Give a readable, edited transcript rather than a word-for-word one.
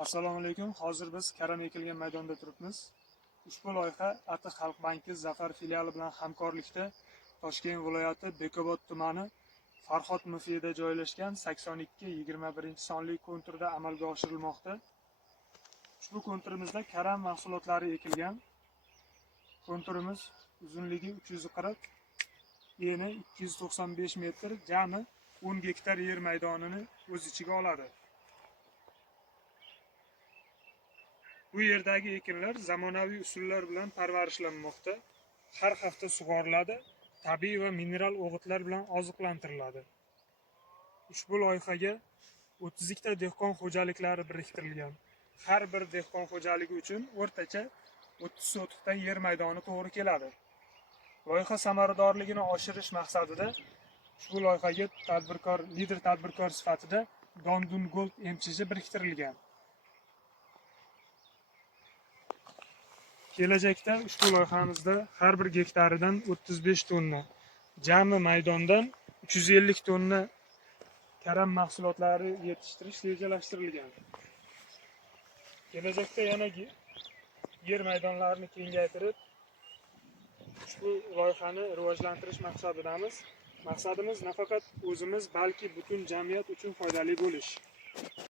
Assalomu alaykum. Hozir biz karam ekilgan maydonda turibmiz. Ushbu loyiha Atiq Xalq banki Zafar filiali bilan hamkorlikda Toshkent viloyati Bekobod tumani Farhod mufida joylashgan 82-21 sonli konturda amalga oshirilmoqda. Ushbu konturimizda karam mahsulotlari ekilgan. Konturimiz uzunligi 340, eni 295 metr, jami 10 gektar yer maydonini o'z ichiga oladi. Bu yerdagi ekinlar zamonaviy usullar bilan parvarishlanmoqda. Har hafta sug'oriladi, tabiiy va mineral o'g'itlar bilan oziqlantiriladi. Ushbu loyihaga 32 ta dehqon xo'jaliklari biriktirilgan. Har bir dehqon xo'jaligi uchun o'rtacha 30 sotixdan yer maydoni to'g'ri keladi. Loyiha samaradorligini oshirish maqsadida ushbu loyihaga lider tadbirkor sifatida Dondun Gold MChJ biriktirilgan. Kelajakda ushbu loyihamizda har bir gektaridan 35 tonna, jami maydondan 350 tonna karam mahsulotlari yetishtirish rejalashtirilgan. Kelajakda yana yer maydonlarini kengaytirib, ushbu loyihani rivojlantirish maqsadidamiz. Maqsadimiz nafaqat o'zimiz, balki butun jamiyat uchun foydali bo'lish.